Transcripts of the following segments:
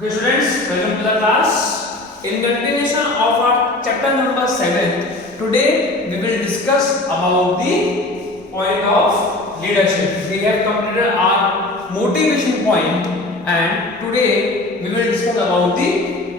Okay, students, welcome to the class. In continuation of our chapter number 7, today we will discuss about the point of leadership. We have completed our motivation point, and today we will discuss about the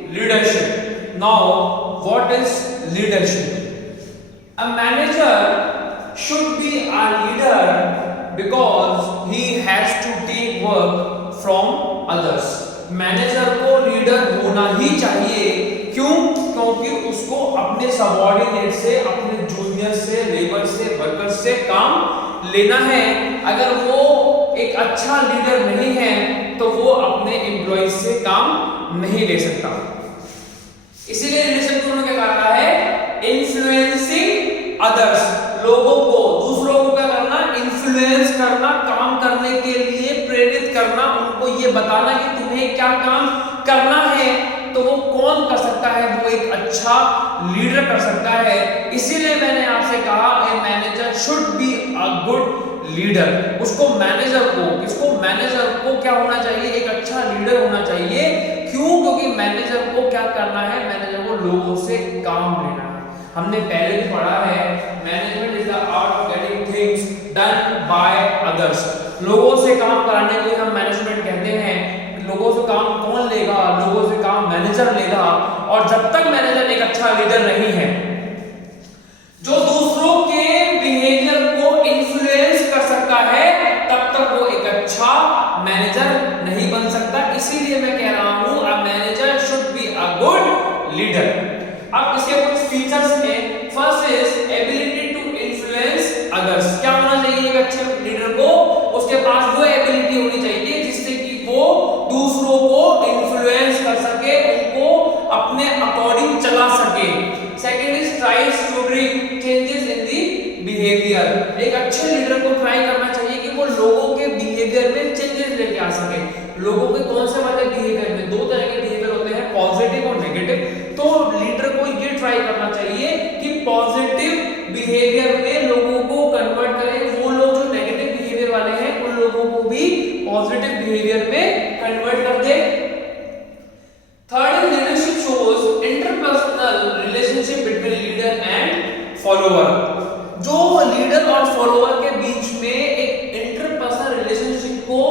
leadership. Now, what is leadership? A manager should be a leader because he has to take work from others. Manager को leader होना ही चाहिए। क्यों? क्योंकि उसको अपने subordinate से, अपने junior से, लेबर से, वर्कर से काम लेना है। अगर वो एक अच्छा लीडर नहीं है तो वो अपने एम्प्लॉइज से काम नहीं ले सकता। इसीलिए लीडरशिप को क्या कहा है? इन्फ्लुएंसिंग अदर्स, लोगों को, दूसरों को क्या करना? इन्फ्लुएंस करना, काम करने के लिए प्रेरित करना, उनको ये बताना कि तुम्हें क्या काम करना है। तो वो कौन कर सकता है? वो एक अच्छा लीडर कर सकता है। इसीलिए मैंने आपसे कहा a manager should be a good leader. उसको मैनेजर को, किसको? मैनेजर को क्या होना चाहिए? एक अच्छा लीडर होना चाहिए। क्यों? क्योंकि मैनेजर को क्या करना है? मैनेजर को लोगों से काम लेना है। हमने पहले भी पढ़ा है, management is the art of getting things done by others. लोगों से काम कराने के लिए हम मैनेजमेंट कहते हैं। लोगों से काम कौन लेगा? लोगों से काम मैनेजर लेगा। और जब तक मैनेजर एक अच्छा लीडर नहीं है जो दूसरों के बिहेवियर को इन्फ्लुएंस कर सकता है, तब तक वो एक अच्छा मैनेजर नहीं बन सकता। इसीलिए मैं कह रहा हूं a manager should be a good leader. अब इसके कुछ फीचर्स हैं। First is ability to influence others. क्या होना चाहिए एक अच्छे लीडर को? उसके पास वो एबिलिटी होनी चाहिए जिससे कि वो दूसरों को इन्फ्लुएंस कर सके, उनको अपने अकॉर्डिंग चला सके। Second is tries to bring changes in the behaviour. एक अच्छे लीडर को ट्राई करना चाहिए कि वो लोगों के बिहेवियर में चेंजेस लेके आ सके। लोगों के कौन से वाले बिहेवियर में? दो तरह के बिहेवियर होते हैं, पॉजिटिव और नेगेटिव। तो लीडर को ये ट्राई करना चाहिए कि पॉजिटिव बिहेवियर में लोगों को कन्वर्ट करें। वो लोग जो नेगेटिव बिहेवियर वाले हैं उन लोगों को भी पॉजिटिव बिहेवियर में कन्वर्ट कर दे। Third is leadership shows interpersonal relationship between leader and follower. जो लीडर और फॉलोअर के बीच में एक इंटरपर्सनल रिलेशनशिप को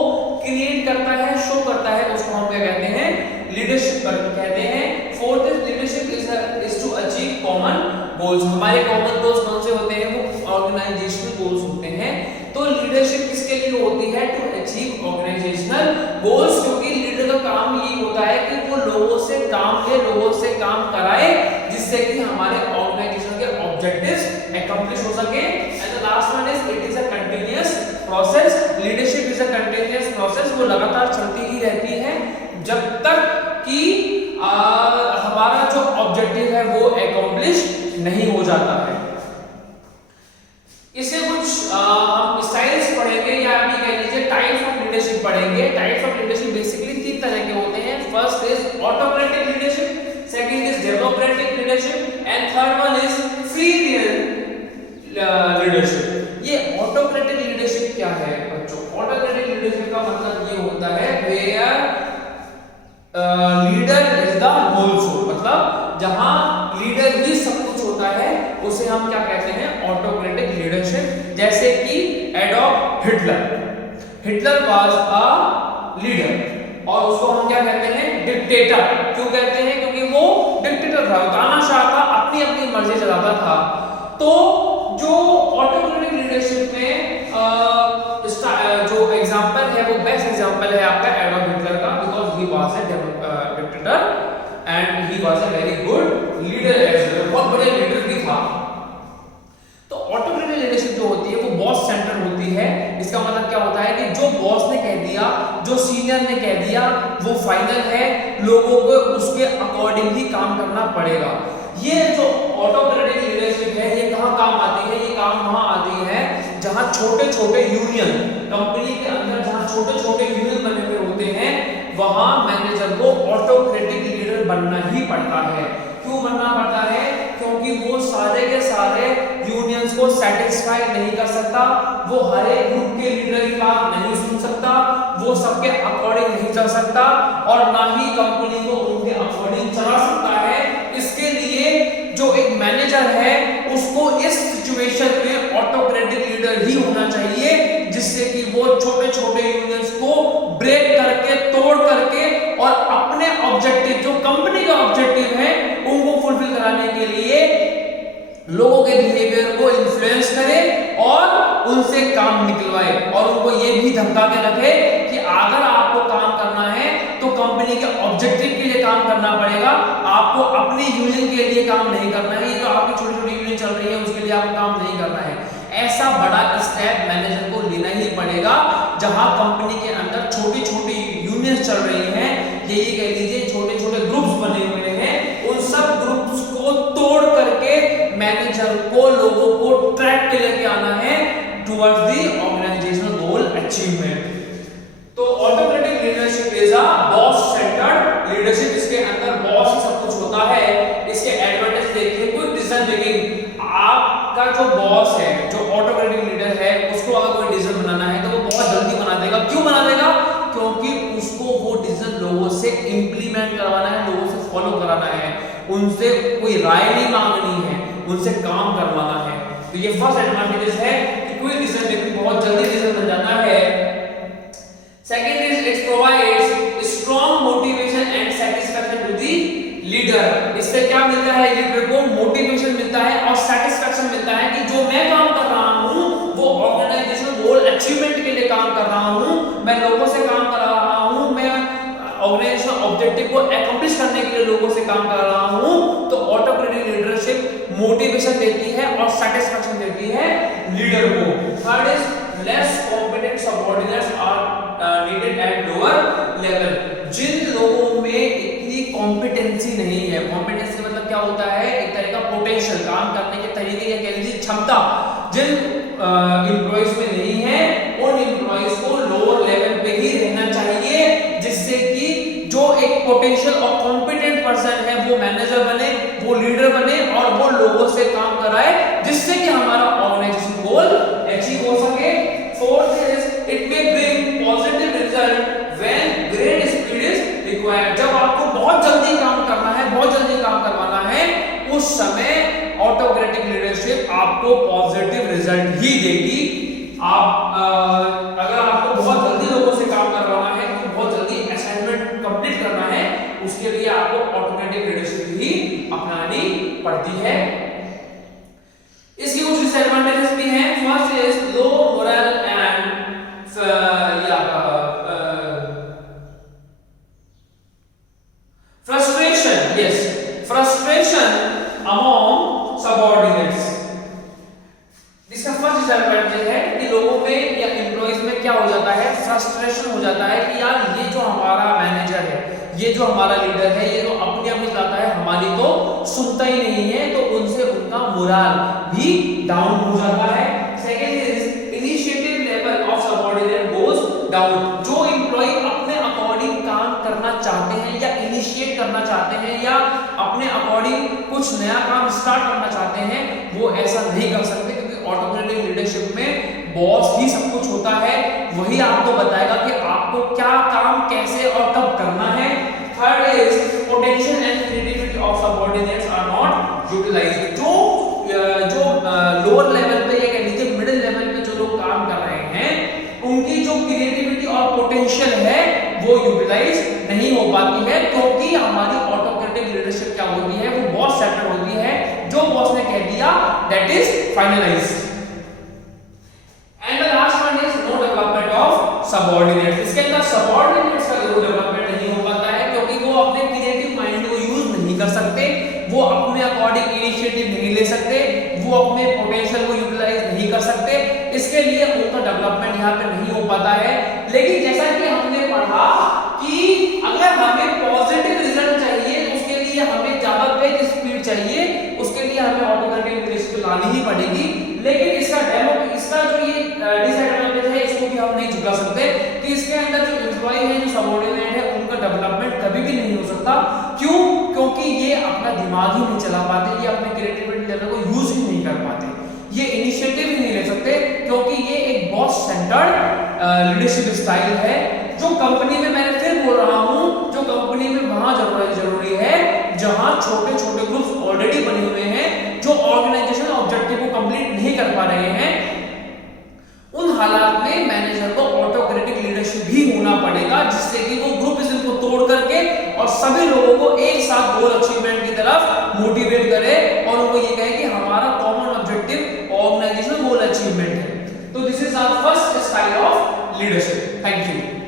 क्रिएट करता है, शो करता है, उसको हम क्या कहते हैं? लीडरशिप कहते हैं। Fourth is leadership is to achieve common goals. हमारे कॉमन गोल्स कौन से होते हैं? वो ऑर्गेनाइजेशनल गोल्स होते हैं। तो लीडरशिप किसके लिए होती है? To achieve organisational goals. क्योंकि लीडर का काम यही होता है कि वो लोगों से काम ले, लोगों से काम कराए, जिससे कि हमारे ऑर्गेनाइजेशन के ऑब्जेक्टिव्स अकम्प्लिश हो सके। And the last one is it is a continuous process. Leadership is a continuous process. वो लगातार चलती ही रहती है जब तक कि हमारा जो ऑब्जेक्टिव है वो अकम्प्लिश नहीं हो जाता है। इससे कुछ हम स्टाइल्स पढ़ेंगे, या अभी कह लीजिए टाइप्स ऑफ लीडरशिप पढ़ेंगे। टाइप्स ऑफ लीडरशिप बेसिकली तीन तरह के होते हैं। First is autocratic leadership, second is democratic leadership, and third one is free leadership. ये ऑटोक्रेटिक लीडरशिप क्या है बच्चों? ऑटोक्रेटिक लीडरशिप का मतलब ये होता है where leader is the whole show. मतलब जहां लीडर ही सब कुछ होता है उसे हम क्या कहते हैं? Autocratic leadership. जैसे कि Adolf Hitler was a leader और उसको हम क्या कहते हैं? डिक्टेटर। क्यों कहते हैं? क्योंकि वो डिक्टेटर था, तानाशाह था, अपनी अपनी मर्जी चलाता था। तो जो ऑटोक्रेटिक लीडरशिप में जो एग्जांपल है वो बेस्ट एग्जांपल है आपका एडॉल्फ हिटलर का, because he was a dictator and he was a very good leader as well. बहुत बड़े लीडर भी था। तो ऑटोक्रेटिक लीडरशिप जो होती है वो बॉस सेंटर होती है। इसका मतलब क्या होता है कि जो बॉस ने कह दिया, जो सीनियर ने कह दिया, वो फाइनल है। लोगों को उसके अकॉर्डिंग ही काम करना पड़ेगा। ये जो ऑटोक्रेटिक लीडरशिप है ये कहां काम आती है? ये काम वहां आती है जहां छोटे छोटे यूनियन, कंपनी के अंदर जहां छोटे छोटे यूनियन बने हुए होते हैं, वहां मैनेजर को ऑटोक्रेटिक लीडर बनना ही पड़ता है। क्यों बनना पड़ता है? क्योंकि वो सारे के सारे यूनियंस को सेटिस्फाई नहीं कर सकता, वो हर एक ग्रुप के लीडर की बात नहीं सुन सकता, वो सबके अकॉर्डिंग नहीं चल सकता और ना ही कंपनी को उनके अकॉर्डिंग चला सकता है। इसके लिए जो एक मैनेजर है उसको इस सिचुएशन में ऑटोक्रेटिक लीडर ही होना चाहिए, जिससे कि वो छोटे छोटे यूनियंस को ब्रेक करके, तोड़ करके और अपने ऑब्जेक्टिव, जो कंपनी का ऑब्जेक्टिव है, उनको फुलफिल कराने के लिए लोगों के बिहेवियर को इन्फ्लुएंस करे और उनसे काम निकलवाए और उनको ये भी धमका के रखे कि अगर आपको काम करना है तो कंपनी के ऑब्जेक्टिव के लिए काम करना पड़ेगा, आपको अपनी यूनियन के लिए काम नहीं करना है। ये जो आपकी छोटी छोटी यूनियन चल रही है उसके लिए आपको काम नहीं करना है। ऐसा बड़ा स्टेप मैनेजर को लेना ही पड़ेगा, जहां कंपनी के अंदर छोटी छोटी यूनियंस चल रही हैं, ये कह लीजिए छोटे छोटे ग्रुप्स बने हुए हैं, उन सब ग्रुप्स को तोड़ करके मैनेजर को, लोगों को ट्रैक पे लेके आना है towards the organisational goal achievement. तो autocratic leadership is a boss centred leadership. इसके अंदर बॉस ही सब कुछ होता है। इसके एडवांटेज देखिए, क्विक डिसीजन मेकिंग। आपका जो बॉस है, जो ऑटोक्रेटिक लीडर है, उसको अगर कोई डिसीजन बनाना है तो वो बहुत जल्दी बना देगा। क्यों बना देगा? क्योंकि उसको वो डिसीजन लोगों से इंप्लीमेंट करवाना है, लोगों से फॉलो कराना है, उनसे कोई राय नहीं मांगनी है, उनसे काम करवाना है। तो ये फर्स्ट एडवांटेज है कि क्विक डिसीजन मेकिंग, बहुत जल्दी डिसीजन बन जाता है। Second is it provides strong motivation and satisfaction to the leader. इससे क्या मिलता है? लीडर को मोटिवेशन मिलता है और सैटिस्फैक्शन मिलता है कि जो मैं काम कर रहा हूं वो ऑर्गेनाइजेशनल गोल अचीवमेंट के लिए काम कर रहा हूं, मैं लोगों से काम कर रहा हूं, मैं ऑर्गेनाइजेशनल ऑब्जेक्टिव को अकम्प्लिश करने के लिए लोगों से काम कर रहा हूं। तो ऑटोक्रेटिक लीडरशिप मोटिवेशन देती है और सैटिस्फैक्शन देती है लीडर को। Third is less competent subordinates are needed at lower level. जिन लोगों में इतनी कॉम्पिटेंसी नहीं है, कॉम्पिटेंसी मतलब क्या होता है? एक तरह का पोटेंशियल, काम करने के तरीके या कह लीजिए क्षमता, जिन एम्प्लॉइज में नहीं है, उन एम्प्लॉइज को लोअर लेवल पे ही रहना चाहिए, जिससे कि जो एक पोटेंशियल और कॉम्पिटेंट पर्सन है वो मैनेजर बने, वो लीडर बने और वो लोगों से काम कराए, जिससे कि हमारा ऑर्गेनाइजेशन गोल अचीव हो सके। Fourth is it may bring positive result when great speed is required. जब आपको बहुत जल्दी काम करना है, बहुत जल्दी काम करवाना है, उस समय ऑटोक्रेटिक लीडरशिप आपको पॉजिटिव रिजल्ट ही देगी। आप अगर आपको बहुत जल्दी लोगों से काम करवाना है, तो बहुत जल्दी असाइनमेंट कंप्लीट करना है, उसके लिए आपको ऑटोक्रेटिक लीडरशिप ही अपनानी पड़ती है। इसकी कुछ डिसएडवांटेजेस भी हैं। First is low moral and frustration. Yes, frustration among subordinates. इसका फर्स्ट डिसएडवांटेज है कि लोगों में या एम्प्लॉइज में क्या हो जाता है? फ्रस्ट्रेशन हो जाता है कि यार ये जो हमारा मैनेजर है, ये जो हमारा लीडर है, ये तो अपने आप ही चाहता है, हमारी तो सुनता ही नहीं है, तो उनसे उनका मोरल भी डाउन हो जाता है। Second is initiative level of subordinate goes down. जो एम्प्लॉय अपने अकॉर्डिंग काम करना चाहते हैं या इनिशिएट करना चाहते हैं या अपने अकॉर्डिंग कुछ नया काम स्टार्ट करना चाहते हैं, वो ऐसा नहीं कर सकते, क्योंकि ऑटोक्रेटिक लीडरशिप में बॉस ही सब कुछ होता है, वही आपको बताएगा कि आपको क्या काम कैसे और कब करना है। Third is potential and creativity of subordinates are not utilised. जो लोअर लेवल पे या कह लीजिए मिडिल लेवल पे जो लोग काम कर रहे हैं, उनकी जो क्रिएटिविटी और पोटेंशियल है वो यूटिलाइज नहीं हो पाती है, क्योंकि हमारी ऑटोक्रेटिक लीडरशिप क्या होती है? वो बॉस सेंटर्ड होती है। जो बॉस ने कह दिया that is finalised. And the last one is no development of subordinates. इसके अंदर सबऑर्डिनेट्स का जो डेवलपमेंट नहीं हो पाता है, क्योंकि वो अपने क्रिएटिव माइंड को यूज नहीं कर सकते, वो अपने अकॉर्डिंग इनिशिएटिव नहीं ले सकते, वो अपने पोटेंशियल को यूटिलाइज नहीं कर सकते, इसके लिए उनका डेवलपमेंट यहाँ पे नहीं हो पाता है। लेकिन जैसा कि हमने पढ़ा कि अगर हमें पॉजिटिव रिजल्ट चाहिए, उसके लिए हमें ज्यादा तेज स्पीड चाहिए, उसके लिए हमें ऑटोक्रेटिक लीडरशिप लानी ही पड़ेगी। लेकिन इसका जो ये डिसएडवांटेज है, इसको भी हम नहीं झुका सकते कि इसके अंदर जो एम्प्लॉय है, जो सबऑर्डिनेट है, उनका डेवलपमेंट कभी भी नहीं हो सकता। क्यों? क्योंकि ये अपना दिमाग ही नहीं चला पाते, ये अपने क्रिएटिविटी लेवल को यूज ही नहीं कर पाते, ये इनिशिएटिव ही नहीं ले सकते, क्योंकि ये एक बॉस सेंटर्ड लीडरशिप स्टाइल है, जो कंपनी में, मैंने फिर बोल रहा हूं, जो कंपनी में वहां जरूरी है जहां छोटे छोटे ग्रुप्स ऑलरेडी बने हुए हैं, जो ऑर्गेनाइजेशन ऑब्जेक्टिव को कंप्लीट नहीं कर पा रहे हैं, उन हालात में मैनेजर को ऑटोक्रेटिक लीडरशिप भी होना पड़ेगा, जिससे कि वो ग्रुपिज्म को तोड़ करके और सभी लोगों को एक साथ गोल अचीवमेंट की तरफ मोटिवेट करे और उनको ये कहे कि हमारा common objective organisational goal achievement है। तो this is our first style of leadership. Thank you.